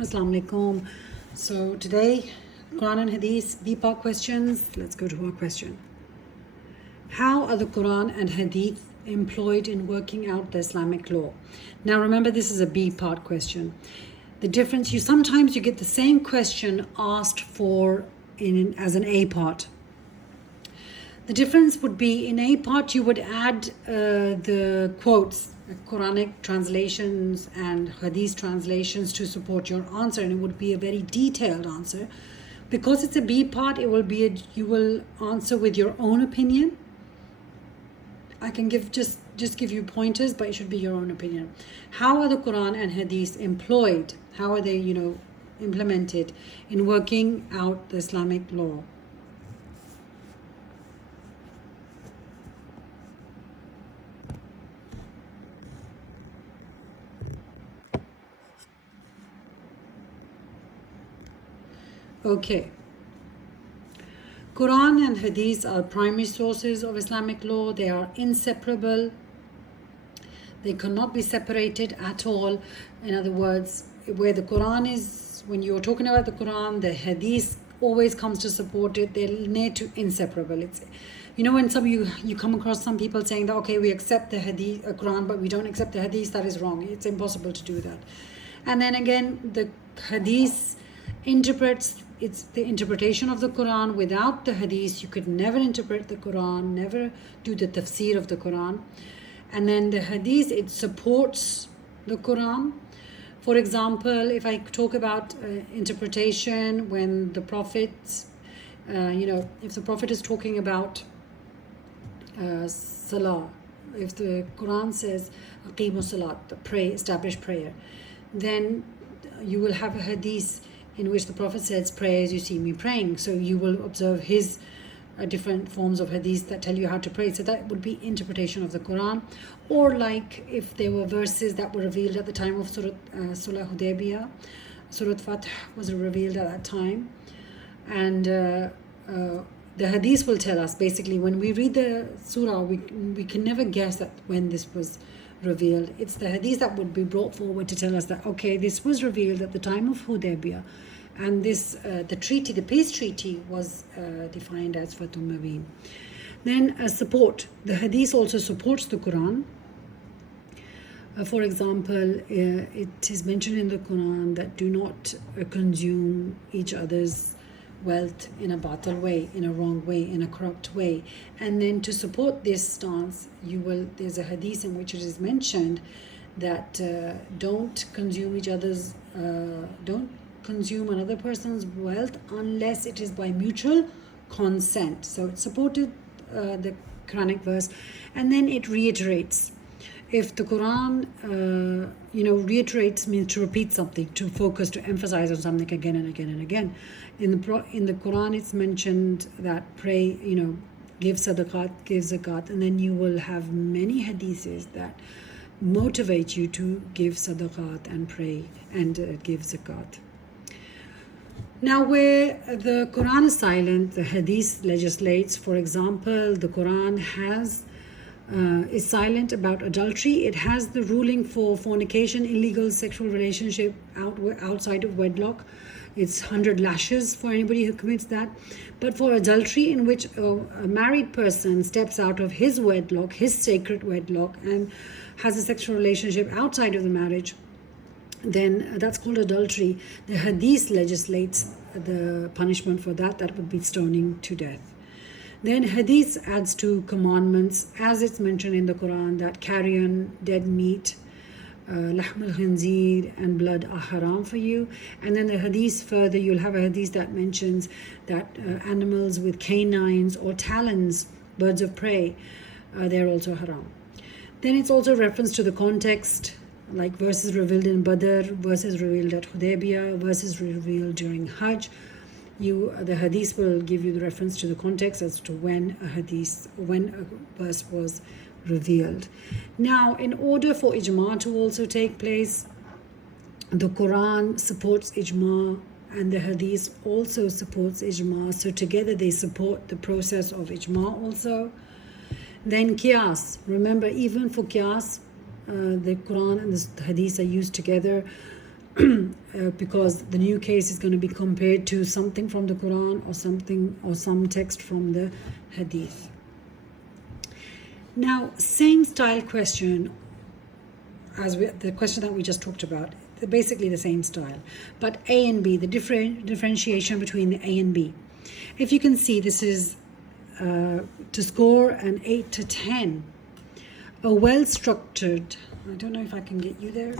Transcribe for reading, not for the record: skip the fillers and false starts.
Assalamu alaikum. So today, Quran and Hadith, B-part questions. Let's go to our question. How are the Quran and Hadith employed in working out the Islamic law? Now remember, this is a B-part question. The difference, sometimes you get the same question asked for as an A part. The difference would be in A part you would add the quotes, Quranic translations and Hadith translations to support your answer, and it would be a very detailed answer. Because it's a B part, it will be you will answer with your own opinion. I can just give you pointers, but it should be your own opinion. How are the Quran and Hadith employed? How are they, implemented in working out the Islamic law? Okay. Quran and Hadith are primary sources of Islamic law. They are inseparable. They cannot be separated at all. In other words, where the Quran is, when you're talking about the Quran, the Hadith always comes to support it. They're near to inseparable. It's, when you come across some people saying that, okay, we accept the Hadith, Quran, but we don't accept the Hadith, that is wrong. It's impossible to do that. And then again, the Hadith it's the interpretation of the Quran. Without the Hadith, you could never interpret the Quran, never do the tafsir of the Quran. And then the Hadith, it supports the Quran. For example, if I talk about interpretation, when the Prophet, if the Prophet is talking about Salah, if the Quran says Aqimu Salat, pray, establish prayer, then you will have a Hadith in which the Prophet says, pray as you see me praying. So you will observe his different forms of hadith that tell you how to pray. So that would be interpretation of the Quran. Or like if there were verses that were revealed at the time of Surah Hudaybiyah, Surah Fath was revealed at that time. And the hadith will tell us, basically, when we read the surah, we can never guess that when this was revealed. It's the hadith that would be brought forward to tell us that, okay, this was revealed at the time of Hudaybiyah, and this the peace treaty was defined as Fathul Mubin. Then support. The hadith also supports the Quran. For example, it is mentioned in the Quran that do not consume each other's wealth in a batil way, in a wrong way, in a corrupt way. And then to support this stance, there's a hadith in which it is mentioned that don't consume another person's wealth unless it is by mutual consent. So it supported the Quranic verse, and then it reiterates. If the Quran, reiterates means to repeat something, to focus, to emphasize on something again and again and again. In the Quran, it's mentioned that pray, give sadaqat, give zakat, and then you will have many hadiths that motivate you to give sadaqat and pray and give zakat. Now, where the Quran is silent, the hadith legislates. For example, the Quran is silent about adultery. It has the ruling for fornication, illegal sexual relationship outside of wedlock. It's 100 lashes for anybody who commits that. But for adultery, in which a married person steps out of his wedlock, his sacred wedlock, and has a sexual relationship outside of the marriage, then that's called adultery. The hadith legislates the punishment for that. That would be stoning to death. Then hadith adds to commandments, as it's mentioned in the Quran, that carrion, dead meat, lahm al-khinzir, and blood are haram for you. And then the hadith further, you'll have a hadith that mentions that animals with canines or talons, birds of prey, they're also haram. Then it's also reference to the context, like verses revealed in Badr, verses revealed at Hudaybiyah, verses revealed during Hajj. The hadith will give you the reference to the context as to when a verse was revealed. Now, in order for ijma to also take place, the Quran supports ijma and the hadith also supports ijma. So together they support the process of ijma also. Then qiyas. Remember, even for qiyas, the Quran and the hadith are used together. because the new case is going to be compared to something from the Quran or something or some text from the Hadith. Now, same style question as the question that we just talked about, basically the same style, but A and B, the differentiation between the A and B. If you can see, this is to score an 8 to 10, a well-structured, I don't know if I can get you there.